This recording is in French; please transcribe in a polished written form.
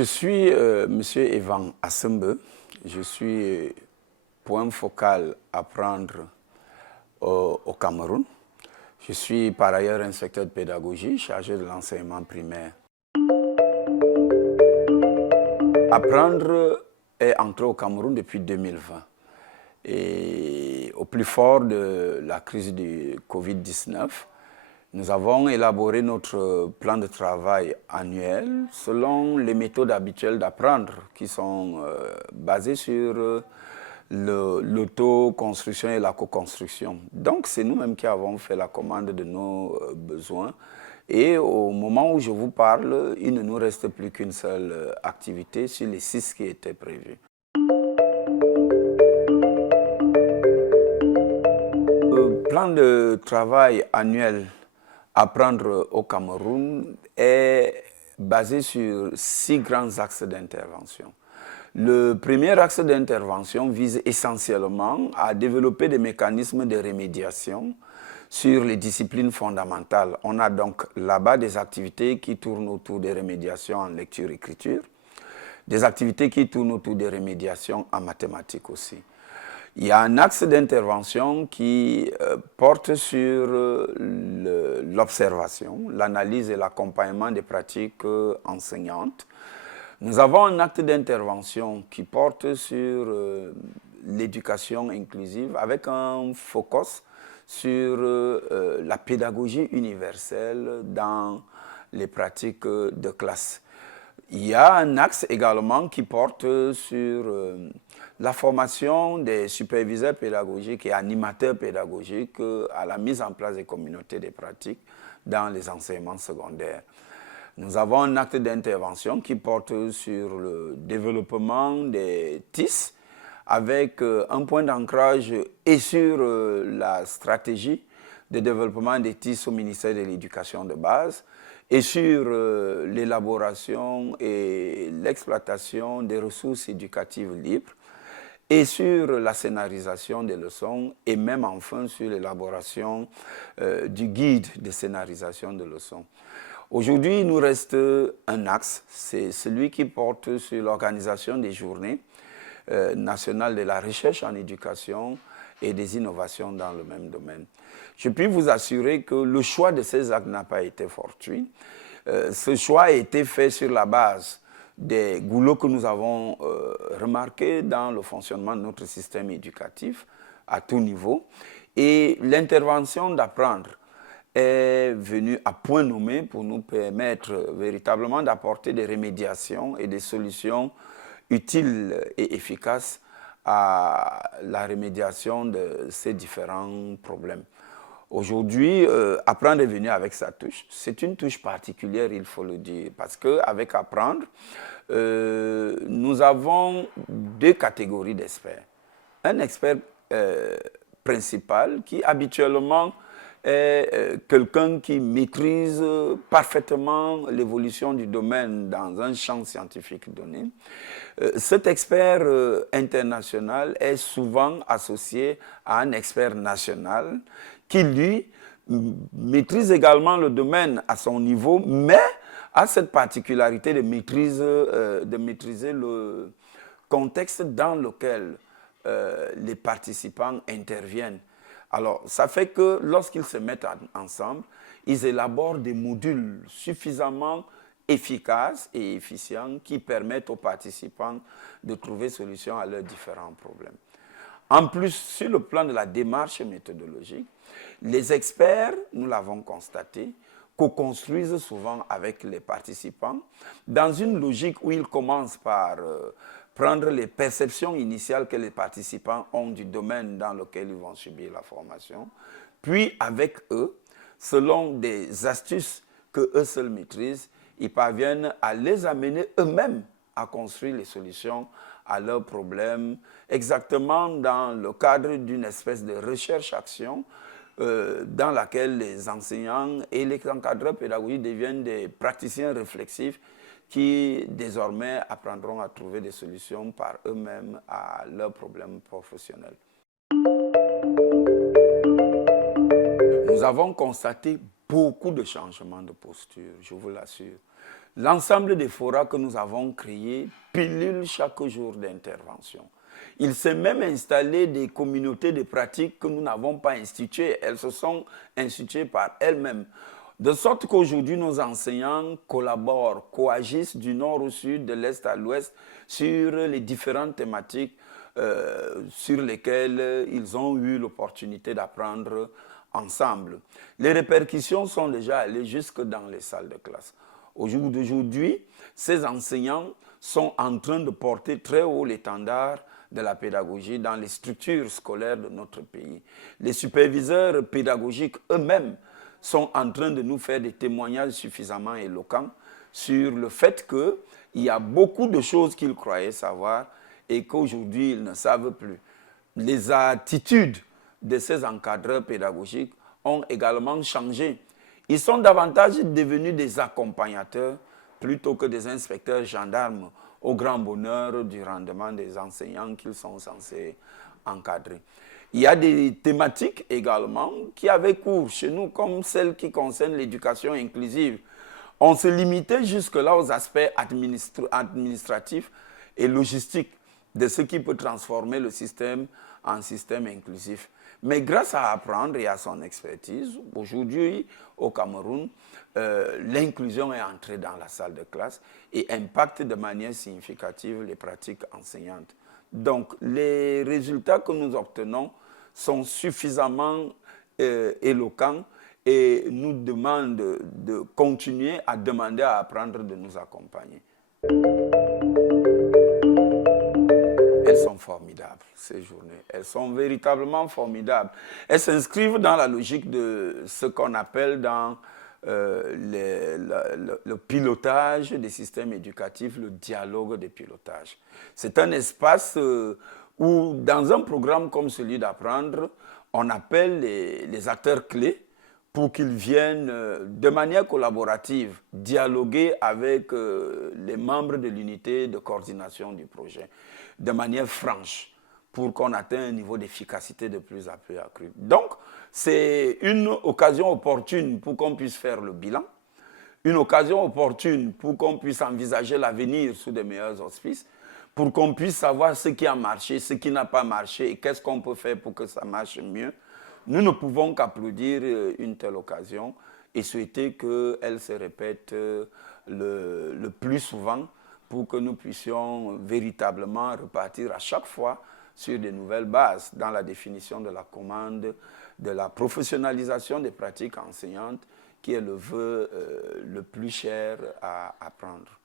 Je suis Monsieur Evan Assembe. Je suis point focal à prendre au Cameroun. Je suis par ailleurs inspecteur de pédagogie, chargé de l'enseignement primaire. Apprendre est entré au Cameroun depuis 2020. Et au plus fort de la crise du Covid-19, nous avons élaboré notre plan de travail annuel selon les méthodes habituelles d'apprendre qui sont basées sur l'auto-construction et la co-construction. Donc, c'est nous-mêmes qui avons fait la commande de nos besoins. Et au moment où je vous parle, il ne nous reste plus qu'une seule activité sur les 6 qui étaient prévues. Le plan de travail annuel Apprendre au Cameroun est basé sur 6 grands axes d'intervention. Le premier axe d'intervention vise essentiellement à développer des mécanismes de remédiation sur les disciplines fondamentales. On a donc là-bas des activités qui tournent autour des remédiations en lecture-écriture, des activités qui tournent autour des remédiations en mathématiques aussi. Il y a un axe d'intervention qui porte sur l'observation, l'analyse et l'accompagnement des pratiques enseignantes. Nous avons un acte d'intervention qui porte sur l'éducation inclusive avec un focus sur la pédagogie universelle dans les pratiques de classe. Il y a un axe également qui porte sur la formation des superviseurs pédagogiques et animateurs pédagogiques à la mise en place des communautés de pratiques dans les enseignements secondaires. Nous avons un acte d'intervention qui porte sur le développement des TIS avec un point d'ancrage et sur la stratégie de développement des TIS au ministère de l'Éducation de base et sur l'élaboration et l'exploitation des ressources éducatives libres et sur la scénarisation des leçons et même enfin sur l'élaboration du guide de scénarisation de leçons. Aujourd'hui, il nous reste un axe, c'est celui qui porte sur l'organisation des journées nationales de la recherche en éducation et des innovations dans le même domaine. Je puis vous assurer que le choix de ces actes n'a pas été fortuit. Ce choix a été fait sur la base des goulots que nous avons remarqués dans le fonctionnement de notre système éducatif à tout niveau. Et l'intervention d'apprendre est venue à point nommé pour nous permettre véritablement d'apporter des remédiations et des solutions utiles et efficaces à la remédiation de ces différents problèmes. Aujourd'hui, Apprendre est venu avec sa touche. C'est une touche particulière, il faut le dire, parce qu'avec Apprendre, nous avons 2 catégories d'experts. Un expert principal qui habituellement est quelqu'un qui maîtrise parfaitement l'évolution du domaine dans un champ scientifique donné. Cet expert international est souvent associé à un expert national qui, lui, maîtrise également le domaine à son niveau, mais a cette particularité de maîtriser le contexte dans lequel les participants interviennent. Alors, ça fait que lorsqu'ils se mettent ensemble, ils élaborent des modules suffisamment efficaces et efficients qui permettent aux participants de trouver solution à leurs différents problèmes. En plus, sur le plan de la démarche méthodologique, les experts, nous l'avons constaté, co-construisent souvent avec les participants dans une logique où ils commencent par prendre les perceptions initiales que les participants ont du domaine dans lequel ils vont subir la formation, puis avec eux, selon des astuces que eux seuls maîtrisent, ils parviennent à les amener eux-mêmes à construire les solutions à leurs problèmes, exactement dans le cadre d'une espèce de recherche-action dans laquelle les enseignants et les encadreurs pédagogiques deviennent des praticiens réflexifs qui désormais apprendront à trouver des solutions par eux-mêmes à leurs problèmes professionnels. Nous avons constaté beaucoup de changements de posture, je vous l'assure. L'ensemble des forats que nous avons créés pilulent chaque jour d'intervention. Il s'est même installé des communautés de pratiques que nous n'avons pas instituées. Elles se sont instituées par elles-mêmes. De sorte qu'aujourd'hui, nos enseignants collaborent, coagissent du nord au sud, de l'est à l'ouest, sur les différentes thématiques sur lesquelles ils ont eu l'opportunité d'apprendre ensemble. Les répercussions sont déjà allées jusque dans les salles de classe. Au jour d'aujourd'hui, ces enseignants sont en train de porter très haut l'étendard de la pédagogie dans les structures scolaires de notre pays. Les superviseurs pédagogiques eux-mêmes sont en train de nous faire des témoignages suffisamment éloquents sur le fait qu'il y a beaucoup de choses qu'ils croyaient savoir et qu'aujourd'hui ils ne savent plus. Les attitudes de ces encadreurs pédagogiques ont également changé. Ils sont davantage devenus des accompagnateurs plutôt que des inspecteurs gendarmes au grand bonheur du rendement des enseignants qu'ils sont censés encadrer. Il y a des thématiques également qui avaient cours chez nous, comme celles qui concernent l'éducation inclusive. On se limitait jusque-là aux aspects administratifs et logistiques de ce qui peut transformer le système en système inclusif. Mais grâce à Apprendre et à son expertise, aujourd'hui au Cameroun, l'inclusion est entrée dans la salle de classe et impacte de manière significative les pratiques enseignantes. Donc les résultats que nous obtenons sont suffisamment éloquents et nous demandent de continuer à demander à Apprendre de nous accompagner. Elles sont formidables, ces journées. Elles sont véritablement formidables. Elles s'inscrivent dans la logique de ce qu'on appelle dans le pilotage des systèmes éducatifs, le dialogue des pilotages. C'est un espace où, dans un programme comme celui d'Apprendre, on appelle les acteurs clés pour qu'ils viennent de manière collaborative dialoguer avec les membres de l'unité de coordination du projet, de manière franche, pour qu'on atteigne un niveau d'efficacité de plus en plus accru. Donc, c'est une occasion opportune pour qu'on puisse faire le bilan, une occasion opportune pour qu'on puisse envisager l'avenir sous de meilleurs auspices, pour qu'on puisse savoir ce qui a marché, ce qui n'a pas marché et qu'est-ce qu'on peut faire pour que ça marche mieux. Nous ne pouvons qu'applaudir une telle occasion et souhaiter qu'elle se répète le plus souvent pour que nous puissions véritablement repartir à chaque fois sur de nouvelles bases dans la définition de la commande, de la professionnalisation des pratiques enseignantes qui est le vœu le plus cher à apprendre.